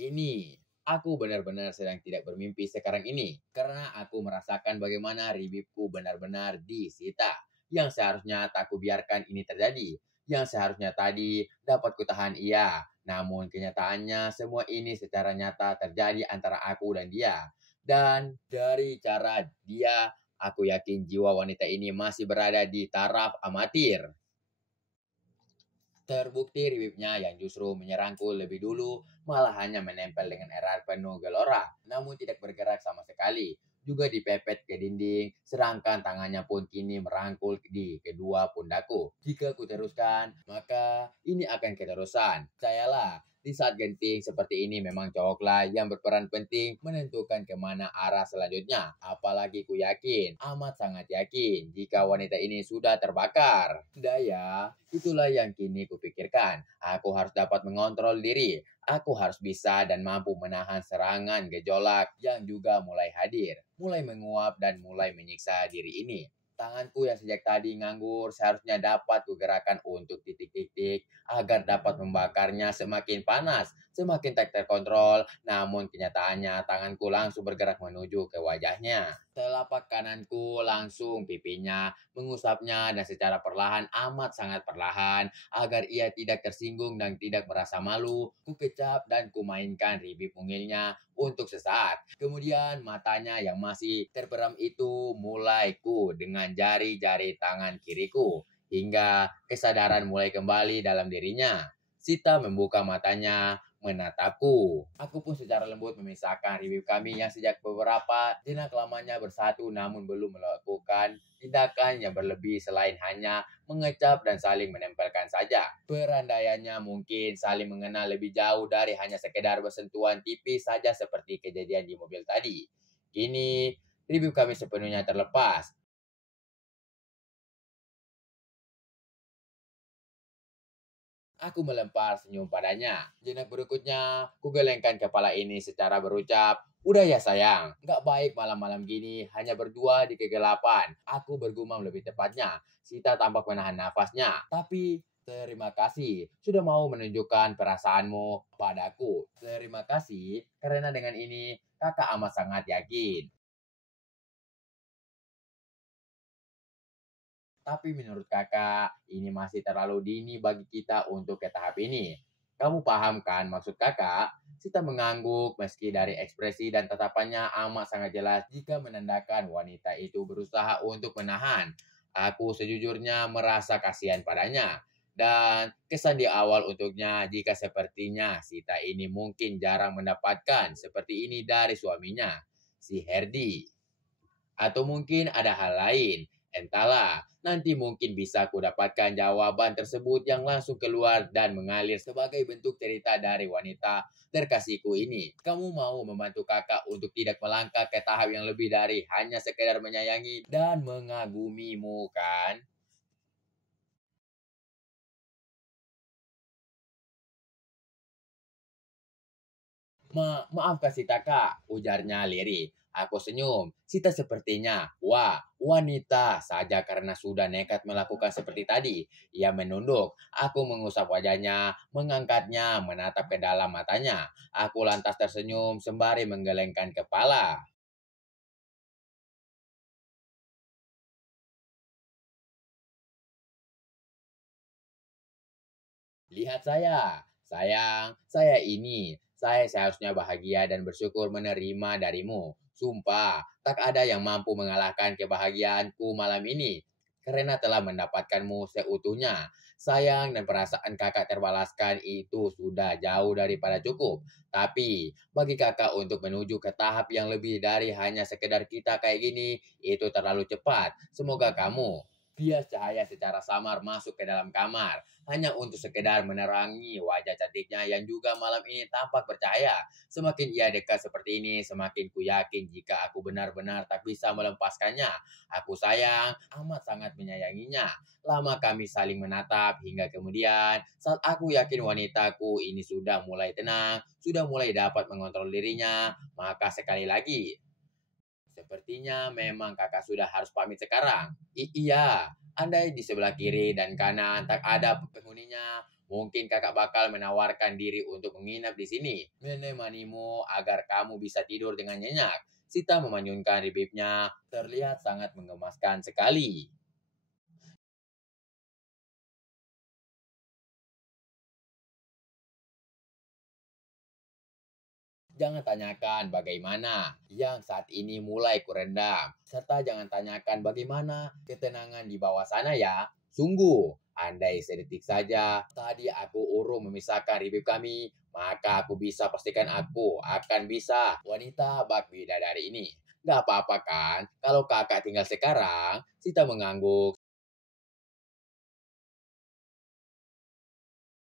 Ini, aku benar-benar sedang tidak bermimpi sekarang ini. Karena aku merasakan bagaimana ribibku benar-benar disita. Yang seharusnya tak kubiarkan ini terjadi. Yang seharusnya tadi dapat kutahan iya. Namun kenyataannya semua ini secara nyata terjadi antara aku dan dia. Dan dari cara dia, aku yakin jiwa wanita ini masih berada di taraf amatir. Terbukti ribibnya yang justru menyerangku lebih dulu malah hanya menempel dengan erat penuh gelora, namun tidak bergerak sama sekali. Juga dipepet ke dinding, sedangkan tangannya pun kini merangkul di kedua pundakku. Jika ku teruskan, maka ini akan keterusan. Percayalah, di saat genting seperti ini memang cowoklah yang berperan penting menentukan kemana arah selanjutnya. Apalagi ku yakin, amat sangat yakin, jika wanita ini sudah terbakar. Daya, itulah yang kini kupikirkan. Aku harus dapat mengontrol diri. Aku harus bisa dan mampu menahan serangan gejolak yang juga mulai hadir, mulai menguap dan mulai menyiksa diri ini. Tanganku yang sejak tadi nganggur seharusnya dapat kugerakkan untuk titik-titik agar dapat membakarnya semakin panas, semakin tak terkontrol. Namun kenyataannya tanganku langsung bergerak menuju ke wajahnya. Telapak kananku langsung pipinya, mengusapnya dan secara perlahan, amat sangat perlahan, agar ia tidak tersinggung dan tidak merasa malu. Ku kecap dan kumainkan ribip mungilnya untuk sesaat. Kemudian matanya yang masih terperam itu mulai ku dengan jari-jari tangan kiriku hingga kesadaran mulai kembali dalam dirinya. Sita membuka matanya menatapku. Aku pun secara lembut memisahkan ribip kami yang sejak beberapa jenak lamanya bersatu namun belum melakukan tindakan yang berlebih selain hanya mengecap dan saling menempelkan saja. Perandaiannya mungkin saling mengenal lebih jauh dari hanya sekedar bersentuhan tipis saja seperti kejadian di mobil tadi. Kini, ribip kami sepenuhnya terlepas. Aku melempar senyum padanya. Jenak berikutnya, ku gelengkan kepala ini secara berucap, "Udah ya sayang, nggak baik malam-malam gini, hanya berdua di kegelapan." Aku bergumam lebih tepatnya. Sita tampak menahan nafasnya. Tapi, terima kasih sudah mau menunjukkan perasaanmu padaku. Terima kasih, karena dengan ini kakak amat sangat yakin. Tapi menurut kakak, ini masih terlalu dini bagi kita untuk ke tahap ini. Kamu paham kan maksud kakak? Sita mengangguk meski dari ekspresi dan tatapannya amat sangat jelas jika menandakan wanita itu berusaha untuk menahan. Aku sejujurnya merasa kasihan padanya. Dan kesan di awal untuknya jika sepertinya Sita ini mungkin jarang mendapatkan seperti ini dari suaminya, si Herdi. Atau mungkin ada hal lain. Entahlah, nanti mungkin bisa kudapatkan jawaban tersebut yang langsung keluar dan mengalir sebagai bentuk cerita dari wanita terkasihku ini. Kamu mau membantu kakak untuk tidak melangkah ke tahap yang lebih dari hanya sekedar menyayangi dan mengagumimu kan? Maafkan Sita kak, ujarnya lirik. Aku senyum. Sita sepertinya, wah, wanita saja karena sudah nekat melakukan seperti tadi. Ia menunduk. Aku mengusap wajahnya, mengangkatnya, menatap ke dalam matanya. Aku lantas tersenyum sembari menggelengkan kepala. Lihat saya, sayang, saya ini. Saya seharusnya bahagia dan bersyukur menerima darimu. Sumpah, tak ada yang mampu mengalahkan kebahagiaanku malam ini. Karena telah mendapatkanmu seutuhnya. Sayang dan perasaan kakak terbalaskan itu sudah jauh daripada cukup. Tapi, bagi kakak untuk menuju ke tahap yang lebih dari hanya sekedar kita kayak gini, itu terlalu cepat. Semoga kamu bias cahaya secara samar masuk ke dalam kamar hanya untuk sekedar menerangi wajah cantiknya yang juga malam ini tampak bercahaya. Semakin ia dekat seperti ini, semakin ku yakin jika aku benar-benar tak bisa melepaskannya. Aku sayang, amat sangat menyayanginya. Lama kami saling menatap hingga kemudian saat aku yakin wanitaku ini sudah mulai tenang, sudah mulai dapat mengontrol dirinya, maka sekali lagi sepertinya memang kakak sudah harus pamit sekarang. Iya, andai di sebelah kiri dan kanan tak ada penghuninya, Mungkin kakak bakal menawarkan diri untuk menginap di sini, menemanimu agar kamu bisa tidur dengan nyenyak. Sita memanyunkan bibirnya, terlihat sangat menggemaskan sekali. Jangan tanyakan bagaimana yang saat ini mulai kurendam. Serta jangan tanyakan bagaimana ketenangan di bawah sana ya. Sungguh, andai sedetik saja tadi aku urung memisahkan ribut kami, maka aku bisa pastikan aku akan bisa wanita bak bidadari ini. Gak apa-apa kan kalau kakak tinggal sekarang. Sita mengangguk.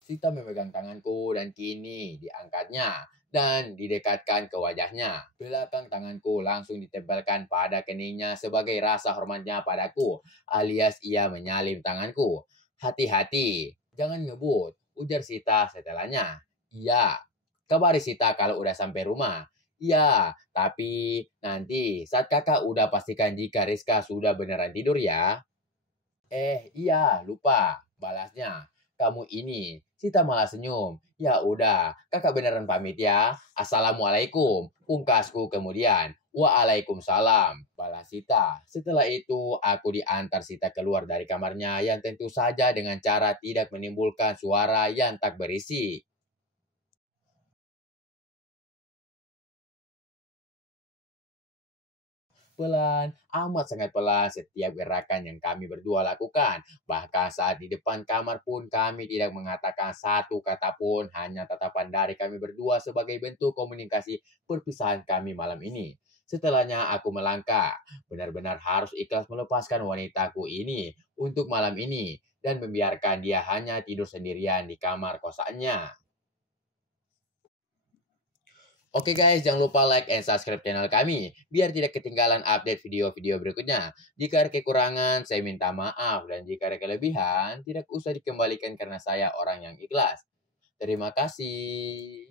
Sita memegang tanganku dan kini diangkatnya dan didekatkan ke wajahnya. Belakang tanganku langsung ditempelkan pada keningnya sebagai rasa hormatnya padaku, alias ia menyalip tanganku. Hati-hati, jangan ngebut, ujar Sita setelahnya. Iya, kabari Sita kalau udah sampai rumah. Iya, tapi nanti saat kakak udah pastikan jika Rizka sudah beneran tidur ya. Iya, lupa. Balasnya, kamu ini. Sita malah senyum. Ya udah, kakak beneran pamit ya. Assalamualaikum. Pungkasku kemudian. Waalaikumsalam. Balas Sita. Setelah itu, aku diantar Sita keluar dari kamarnya yang tentu saja dengan cara tidak menimbulkan suara yang tak berisik. Pelan, amat sangat pelan setiap gerakan yang kami berdua lakukan. Bahkan saat di depan kamar pun kami tidak mengatakan satu kata pun, hanya tatapan dari kami berdua sebagai bentuk komunikasi perpisahan kami malam ini. Setelahnya aku melangkah, benar-benar harus ikhlas melepaskan wanitaku ini untuk malam ini dan membiarkan dia hanya tidur sendirian di kamar kosannya. Oke guys, jangan lupa like and subscribe channel kami, biar tidak ketinggalan update video-video berikutnya. Jika ada kekurangan, saya minta maaf. Dan jika ada kelebihan, tidak usah dikembalikan karena saya orang yang ikhlas. Terima kasih.